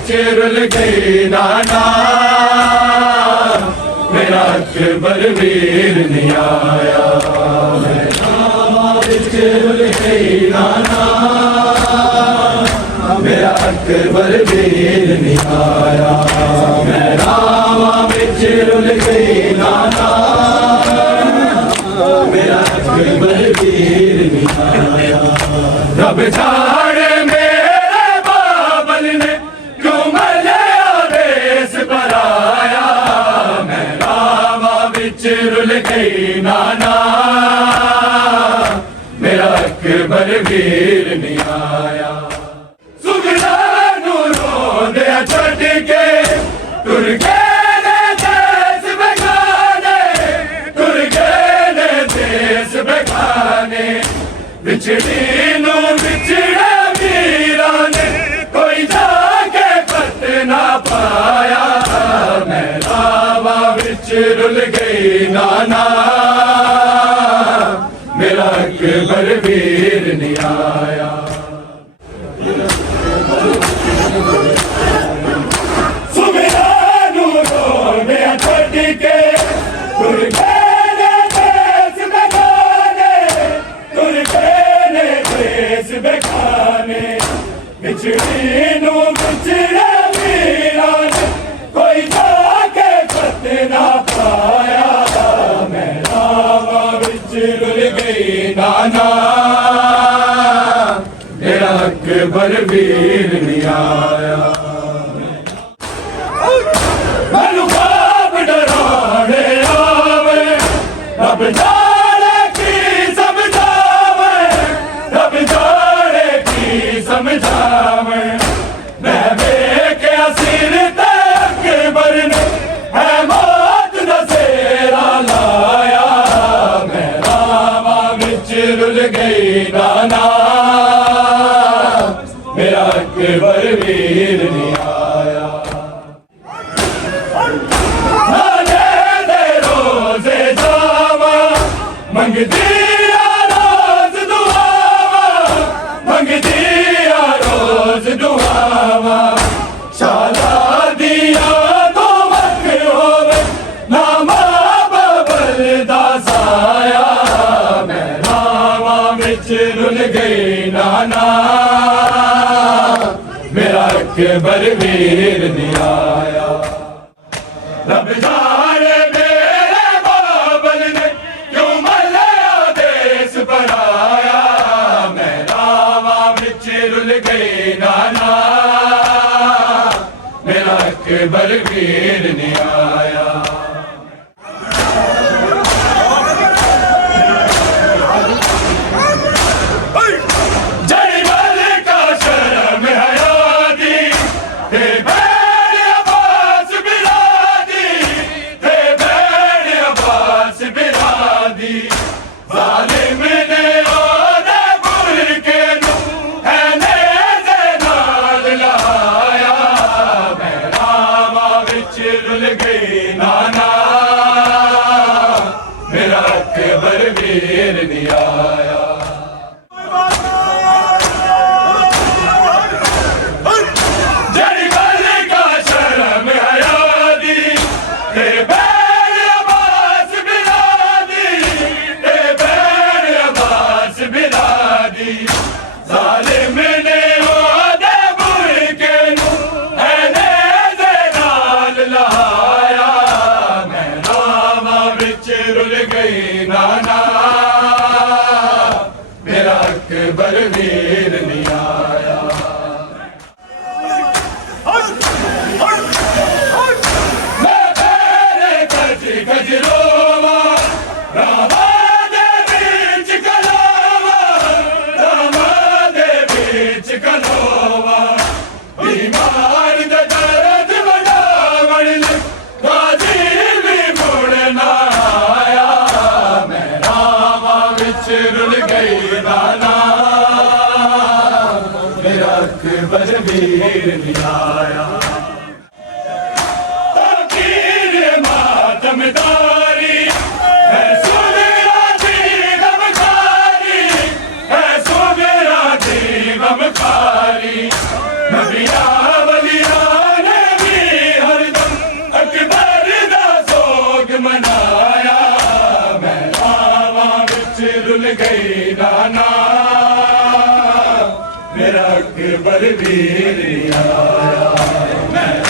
विच rule गई नाना, मेरा अकबर वीर नहीं आया। मैं रामा विच रुल गई नाना, मेरा अकबर वीर नहीं आया। मैं रामा विच रुल गई नाना, मेरा अकबर वीर नहीं आया। रब जाने मेरे बाबल ने क्यों मले आदेश बराया। मैं रामा विच रुल गई नाना, मेरा अकबर वीर नहीं आया। सुगना नू रोंदे छड्ड के तुर गए ने देश बेगाने, तुर गए ने देश बेगाने। बिछड़ी नू बिछड़े वीरा ने कोई जाके पत ना पाया। मैं रामा विच रुल गई नाना, मेरा अकबर वीर नहीं आया। सुमेरा नू रोंदे छड्ड के तुर गए ने देश बेगाने, तुर गए ने देश बेगाने। बिछड़ी नू बिछड़े वीरा ने कोई जाके पत ना पाया। मैं रामा विच रुल गई नाना, मेरा अकबर वीर नहीं आया। मैनू ख्वाब डराने आवे, रब जाने की समझावे, रब जाने की समझावे। मैं वेख्या सिर ते अकबर ने है मौत दा सेरा लाया। मैं रामा विच रुल गई नाना, मेरा अकबर वीर नहीं आया। नाने दे रोजे जावा, मंगदी रोज दुआवा, मंगदी रोज दुआवा। शाला दिया तो वक्त होवे ना मां बाबल दा साया। मैं रामा विच रुल गई नाना, मेरा अकबर वीर नहीं आया। रब जाने मेरे बाबल ने क्यों मले आदेश बराया। मैं रामा विच रुल गई नाना, मेरा अकबर वीर नहीं आया। रुल गई नाना, मेरा अकबर वीर नहीं आया। जड़ी गल का शर्म हया दी, तेरे बैर अब्बास बिलादी, तेरे बैर अब्बास बिलादी। जालिम ने ओदे मुल्के नू है नेज़े नाल लाया। मैं रामा विच रुल गई नाना, मेरा अकबर वीर नहीं आया। मैं तेरे गज गज रोवा, रामा दे बीच कलोवा, रामा दे बीच कलोवा। बीमार दे दर्द वडावण गाजी भी मुड़ ना आया। मैं रामा विच रुल गई नाना, मेरा अकबर वीर नहीं आया। तकीर मातमदारी है सुमेरा दी गमखारी, है सुमेरा दी गमखारी। नबिया वलिया भूल गई नाना मेरा अकबर वीर आया। मैं